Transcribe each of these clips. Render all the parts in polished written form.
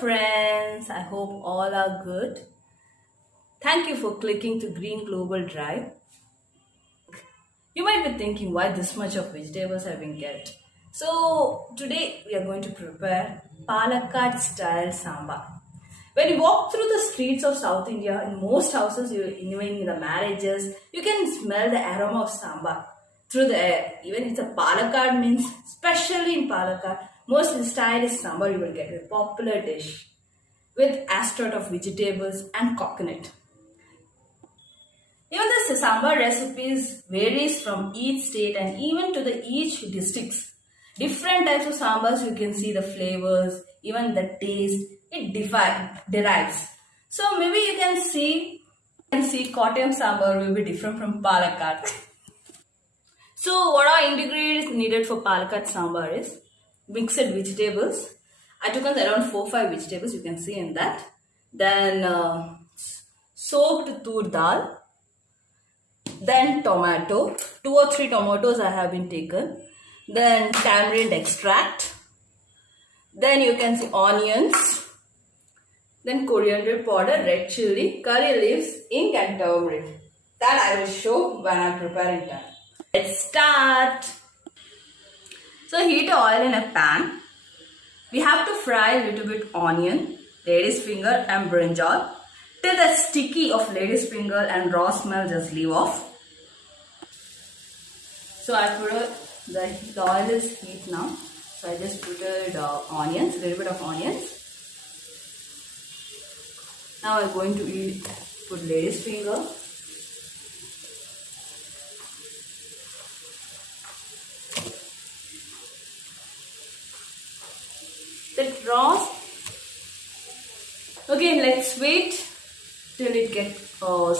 friends, I hope all are good. Thank you for clicking to Green Global Drive. You might be thinking why this much of vegetables have been kept. So today we are going to prepare palakkad style sambar. When you walk through the streets of South India, in most houses, even in the marriages, you can smell the aroma of sambar through the air. Even if it's a palakkad means, especially in palakkad, most in stylish sambar you will get a popular dish with assortment of vegetables and coconut. Even the sambar recipes varies from each state and even to the each districts. Different types of sambars, you can see the flavors, even the taste, it derives. So maybe you can see Kottayam sambar will be different from palakkad. So what are ingredients needed for palakkad sambar is mixed vegetables. I took around 4-5 vegetables, you can see in that. Then soaked tur dal. Then tomato, 2 or 3 tomatoes I have been taken. Then tamarind extract. Then you can see onions. Then coriander powder, red chili, curry leaves, ink and turmeric. That I will show when I am preparing that. Let's start. So heat oil in a pan. We have to fry a little bit onion, lady's finger and brinjal till the sticky of lady's finger and raw smell just leave off. So I put the oil is heat now. So I just put onions, little bit of onions. Now I'm going to put lady's finger. That raw. Okay, let's wait till it gets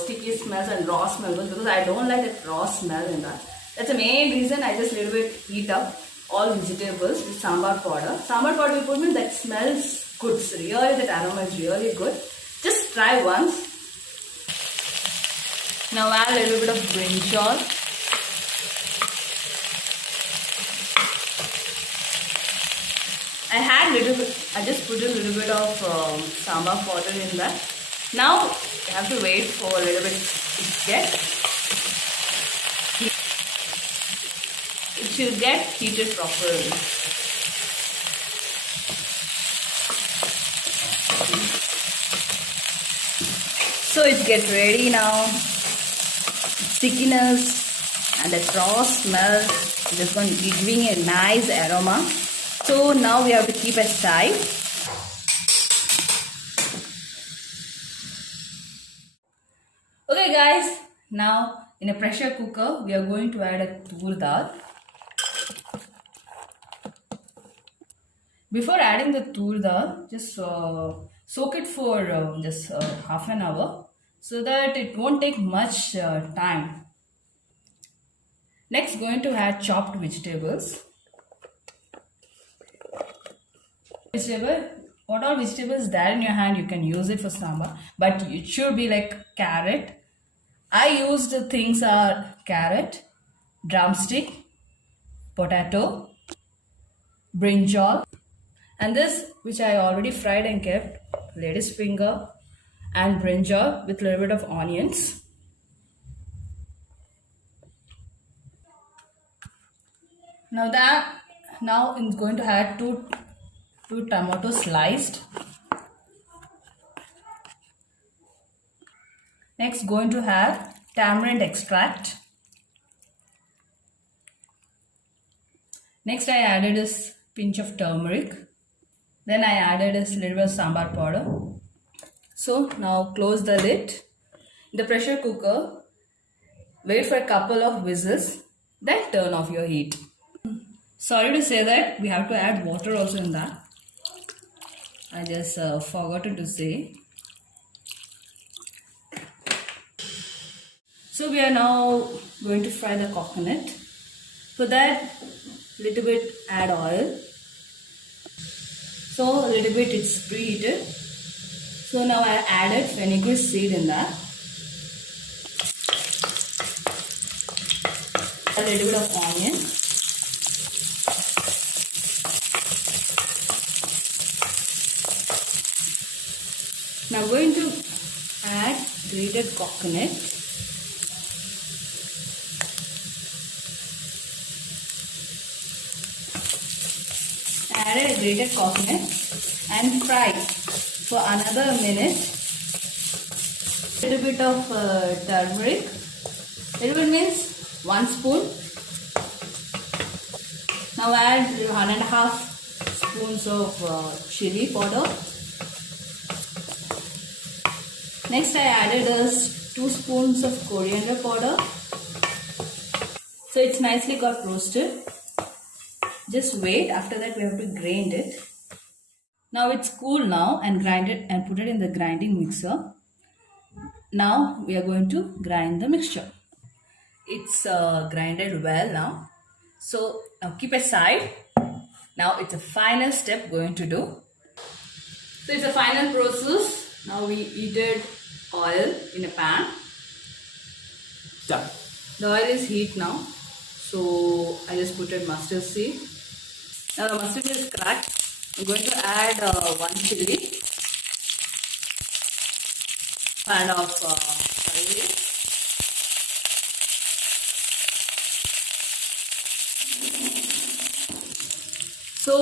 sticky smells and raw smell because I don't like that raw smell in that. That's the main reason I just little bit heat up all vegetables with sambar powder. Sambar powder we put means that smells good. So really that aroma is really good. Just try once. Now add a little bit of brinjal. I just put a little bit of sambar powder in that. Now you have to wait for a little bit it should get heated properly. So it gets ready now. Stickiness and the raw smell is just going to be giving a nice aroma. So now we have to keep aside. Okay guys, now in a pressure cooker we are going to add a tur dal. Before adding the tur dal, just soak it for just half an hour so that it won't take much time. Next, going to add chopped vegetables. What all vegetables there in your hand, you can use it for sambar, but it should be like carrot. I used things are carrot, drumstick, potato, brinjal, and this which I already fried and kept, lady's finger and brinjal with a little bit of onions. Now I'm going to add two tomatoes sliced. Next, going to add tamarind extract. Next, I added a pinch of turmeric. Then I added a little bit of sambar powder. So now close the lid. In the pressure cooker, wait for a couple of whistles, then turn off your heat. Sorry to say that we have to add water also in that. I just forgotten to say. So we are now going to fry the coconut. For that, little bit add oil. So a little bit it's preheated. So now I added fenugreek seed in that. A little bit of onion. Now going to add grated coconut. Add a grated coconut and fry for another minute. Little bit of turmeric. Little bit means 1 spoon. Now add 1.5 spoons of chili powder. Next I added 2 spoons of coriander powder. So it's nicely got roasted. Just wait, after that we have to grind it. Now it's cool now and grind it and put it in the grinding mixer. Now we are going to grind the mixture. It's grinded well now. So now keep aside. Now it's a final step going to do. So it's a final process. Now we heated oil in a pan. Done. The oil is heat now. So I just put in mustard seed. Now the mustard is cracked. I'm going to add 1 chili and of curry. So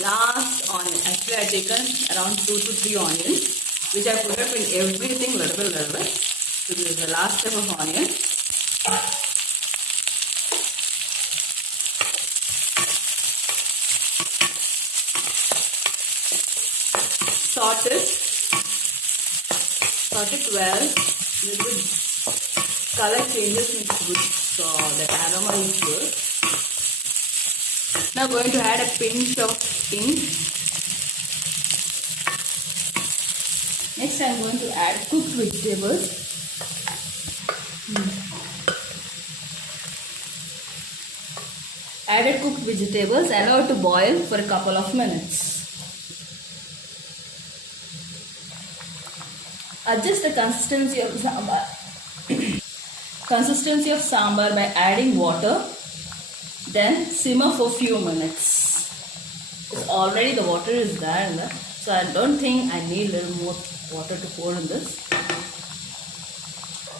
last onion, actually I have taken around 2 to 3 onions, which I put up in everything little bit. So this is the last step of onion. Saute it well. Little bit color changes makes good, so the aroma is good. Now going to add a pinch of ink. Next I am going to add cooked vegetables. Added cooked vegetables, allow it to boil for a couple of minutes. Adjust the consistency of sambar. By adding water. Then simmer for few minutes. Because already the water is there, so I don't think I need a little more water to pour in this.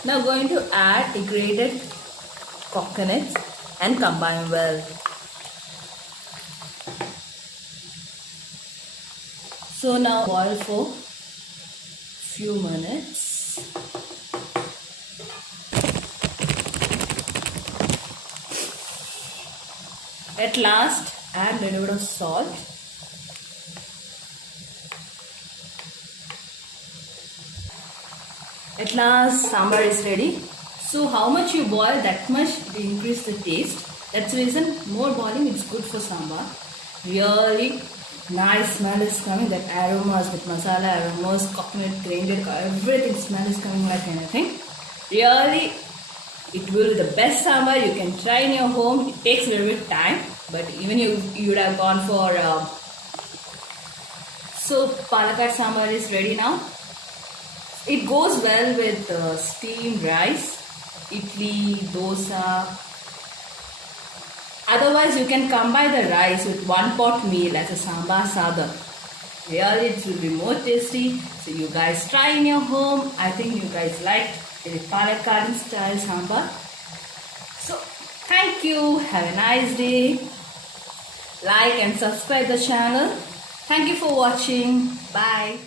Now going to add a grated coconut and combine well. So now boil for few minutes. At last, add a little bit of salt. At last, sambar is ready. So how much you boil, that much it increase the taste. That's the reason more boiling is good for sambar. Really nice smell is coming. That aromas, that masala aromas, coconut, grinded, everything smell is coming like anything. Really, it will be the best sambar you can try in your home. It takes a little bit of time, but even you would have gone for. So palakkad sambar is ready now. It goes well with steamed rice, idli, dosa. Otherwise, you can combine the rice with 1 pot meal as a sambar sadam. Really, it will be more tasty. So you guys try in your home. I think you guys liked the palakkadan style sambar. So thank you. Have a nice day. Like and subscribe the channel. Thank you for watching. Bye.